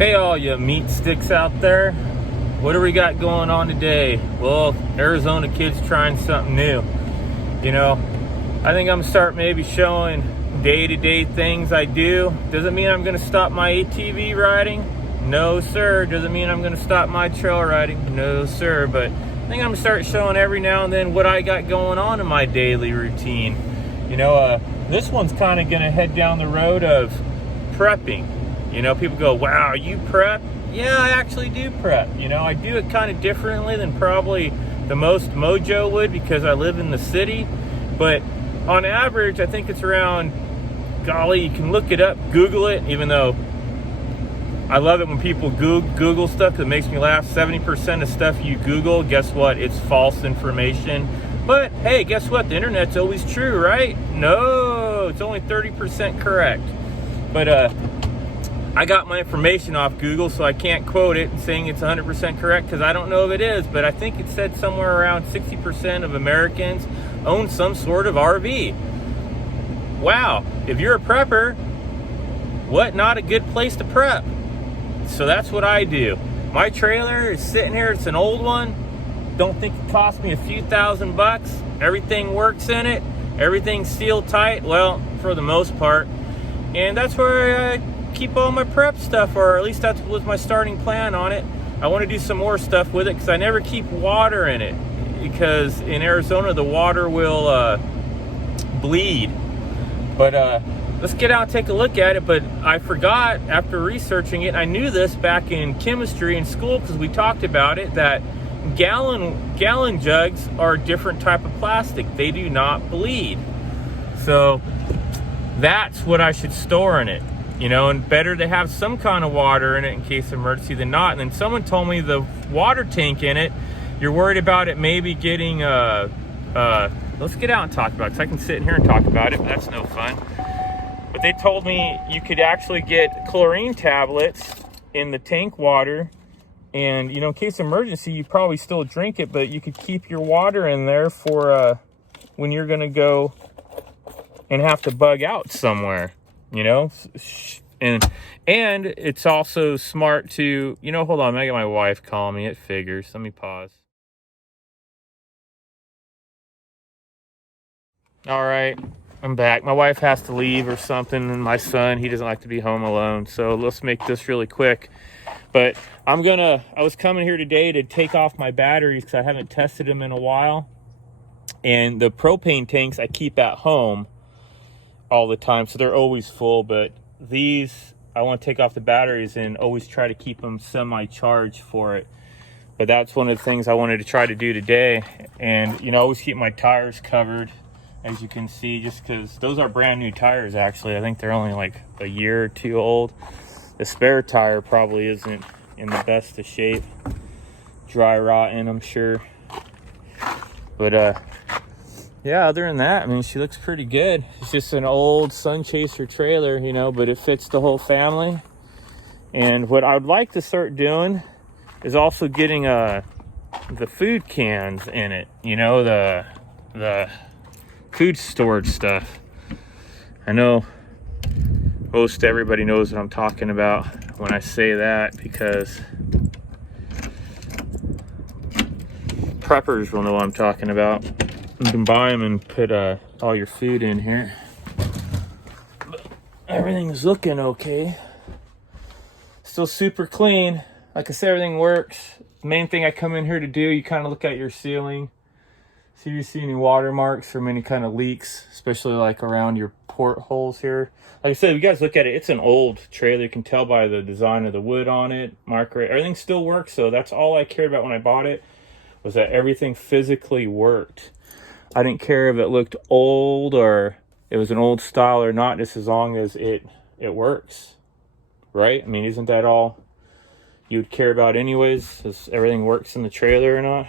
Hey, all you meat sticks out there. What do we got going on today? Well, Arizona kids trying something new. You know, I think I'm gonna start maybe showing day-to-day things I do. Doesn't mean I'm gonna stop my ATV riding. No, sir. Doesn't mean I'm gonna stop my trail riding. No, sir. But I think I'm gonna start showing every now and then what I got going on in my daily routine. You know, this one's kind of gonna head down the road of prepping. You know, people go, wow, you prep? Yeah, I actually do prep. You know, I do it kind of differently than probably the most mojo would because I live in the city. But on average, I think it's around, golly, you can look it up, Google it, even though I love it when people Google stuff that makes me laugh. 70% of stuff you Google, guess what? It's false information. But hey, guess what? The internet's always true, right? No, it's only 30% correct. But I got my information off Google, so I can't quote it and saying it's 100% correct because I don't know if it is, but I think it said somewhere around 60% of Americans own some sort of RV. Wow, if you're a prepper, what not a good place to prep? So that's what I do. My trailer is sitting here, it's an old one. Don't think it cost me a few $1,000s. Everything works in it, everything's sealed tight, well, for the most part. And that's where I keep all my prep stuff, or at least that was my starting plan on it. I want to do some more stuff with it because I never keep water in it because in Arizona the water will bleed. But let's get out and take a look at it. But I forgot after researching it, I knew this back in chemistry in school because we talked about it, that gallon jugs are a different type of plastic. They do not bleed. So that's what I should store in it. You know, and better to have some kind of water in it in case of emergency than not. And then someone told me the water tank in it, you're worried about it maybe getting, let's get out and talk about it, because I can sit in here and talk about it, but that's no fun. But they told me you could actually get chlorine tablets in the tank water, and, you know, in case of emergency, you probably still drink it, but you could keep your water in there for when you're going to go and have to bug out somewhere. You know, and it's also smart to, you know, hold on, I got my wife calling me, it figures. Let me pause. All right, I'm back. My wife has to leave or something, and my son, he doesn't like to be home alone. So let's make this really quick. But I was coming here today to take off my batteries because I haven't tested them in a while. And the propane tanks I keep at home all the time, so they're always full. But these, I want to take off the batteries and always try to keep them semi-charged for it. But that's one of the things I wanted to try to do today. And, you know, always keep my tires covered, as you can see, just because those are brand new tires. Actually, I think they're only like a year or two old. The spare tire probably isn't in the best of shape, dry rotting, I'm sure. But yeah, other than that, I mean, she looks pretty good. It's just an old Sun Chaser trailer, you know, but it fits the whole family. And what I would like to start doing is also getting the food cans in it, you know, the food storage stuff. I know most everybody knows what I'm talking about when I say that, because preppers will know what I'm talking about. You can buy them and put all your food in here. But everything's looking okay. Still super clean. Like I said, everything works. The main thing I come in here to do, you kind of look at your ceiling. See if you see any watermarks or any kind of leaks, especially like around your portholes here. Like I said, you guys look at it, it's an old trailer. You can tell by the design of the wood on it, marker, everything still works. So that's all I cared about when I bought it, was that everything physically worked. I didn't care if it looked old or it was an old style or not, just as long as it works, right? I mean, isn't that all you'd care about anyways, if everything works in the trailer or not?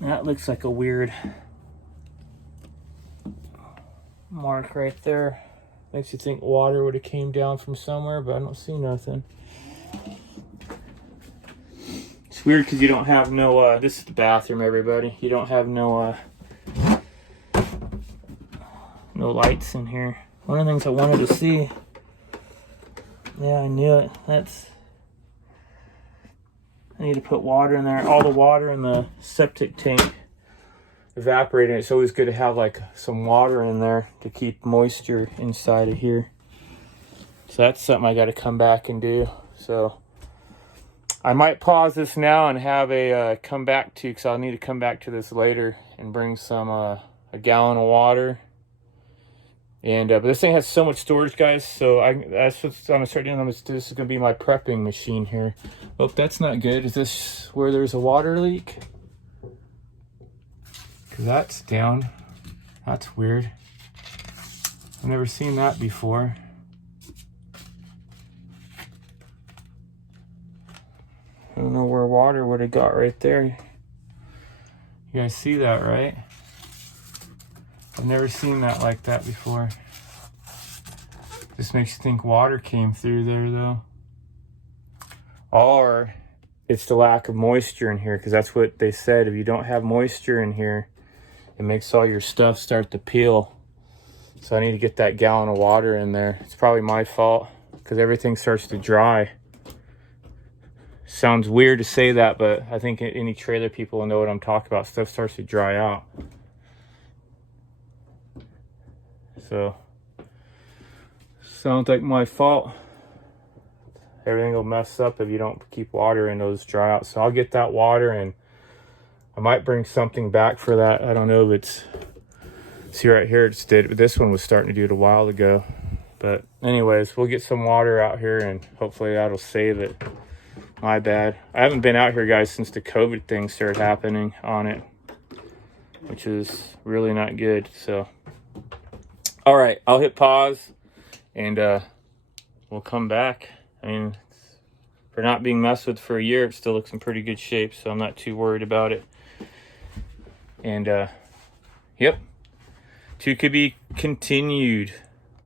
That looks like a weird mark right there. Makes you think water would have came down from somewhere, but I don't see nothing. It's weird because you don't have no, this is the bathroom, everybody. You don't have no lights in here. One of the things I wanted to see Yeah, I knew it. I need to put water in there. All the water in the septic tank evaporating. It's always good to have like some water in there to keep moisture inside of here. So that's something I got to come back and do. So I might pause this now and have a come back to, because I'll need to come back to this later and bring some a gallon of water. And but this thing has so much storage, guys. So that's what I'm gonna start doing. This is gonna be my prepping machine here. Oh, that's not good. Is this where there's a water leak? Because that's down. That's weird. I've never seen that before. I don't know where water would have got right there. You guys see that, right? I've never seen that like that before. This makes you think water came through there though. Or it's the lack of moisture in here, because that's what they said. If you don't have moisture in here, it makes all your stuff start to peel. So I need to get that gallon of water in there. It's probably my fault because everything starts to dry. Sounds weird to say that, but I think any trailer people will know what I'm talking about. Stuff starts to dry out. So, sounds like my fault. Everything will mess up if you don't keep water in those dry out. So I'll get that water, and I might bring something back for that. I don't know if it's, see right here it's did, but this one was starting to do it a while ago. But anyways, we'll get some water out here and hopefully that'll save it. My bad. I haven't been out here, guys, since the COVID thing started happening on it, which is really not good. So, all right, I'll hit pause and we'll come back. I mean, for not being messed with for a year, it still looks in pretty good shape, so I'm not too worried about it. And yep, to be continued.